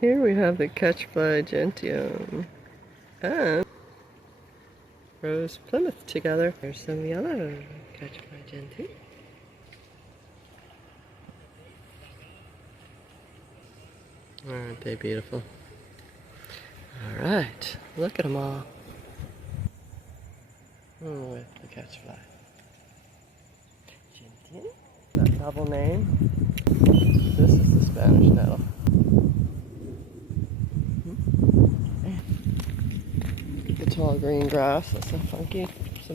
Here we have the Catchfly Gentian and Rose Plymouth together. There's some yellow Catchfly Gentian. Aren't they beautiful? Alright, look at them all. With the Catchfly Gentian. That double name. This is the Spanish Nettle. The tall green grass. That's some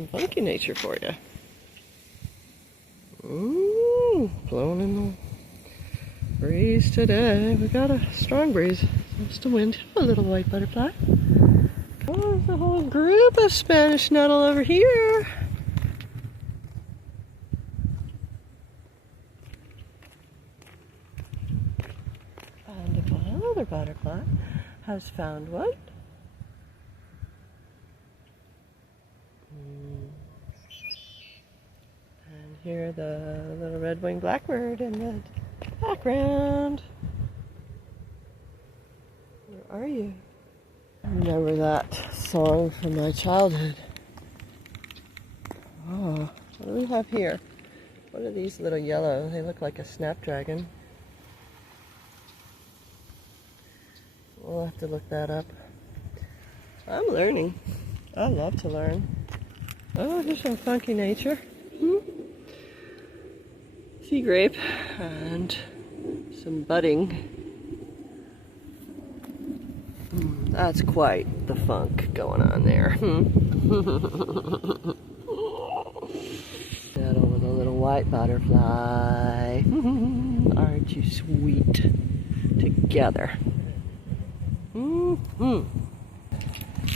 funky nature for you. Ooh, blowing in the breeze today. We got a strong breeze. Just the wind. A little white butterfly. Oh, there's a whole group of Spanish Nettle over here. And if another butterfly has found one. And here the little red-winged blackbird in the background. Where are you? I remember that song from my childhood. Oh, what do we have here? What are these little yellow? They look like a snapdragon. We'll have to look that up. I'm learning. I love to learn. Oh, here's some funky nature. Sea grape and some budding. That's quite the funk going on there. Nettle with a little white butterfly. Aren't you sweet together?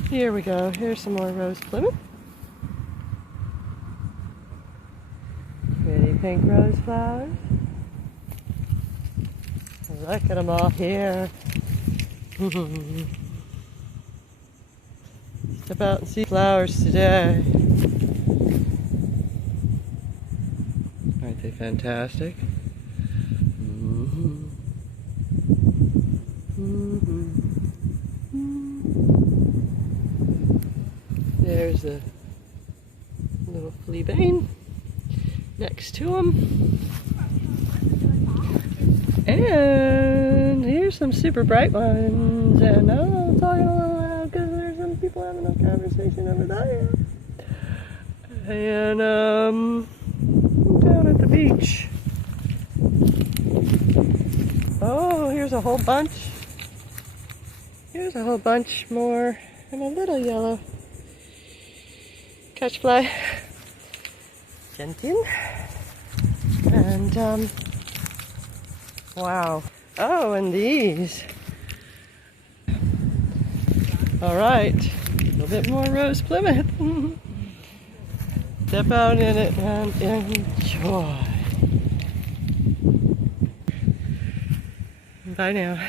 Here we go. Here's some more Rose Plymouth. Pretty pink rose flowers. Look at them all here. Step out and see flowers today. Aren't they fantastic? There's a little Flea Bane next to him. And here's some super bright ones. And I'm talking a little loud because there's some people having a conversation over there. And down at the beach. Oh, here's a whole bunch. Here's a whole bunch more. And a little yellow Catchfly Gentian. And wow. Oh, and these. All right, a little bit more Rose Plymouth. Step out in it and enjoy. Bye now.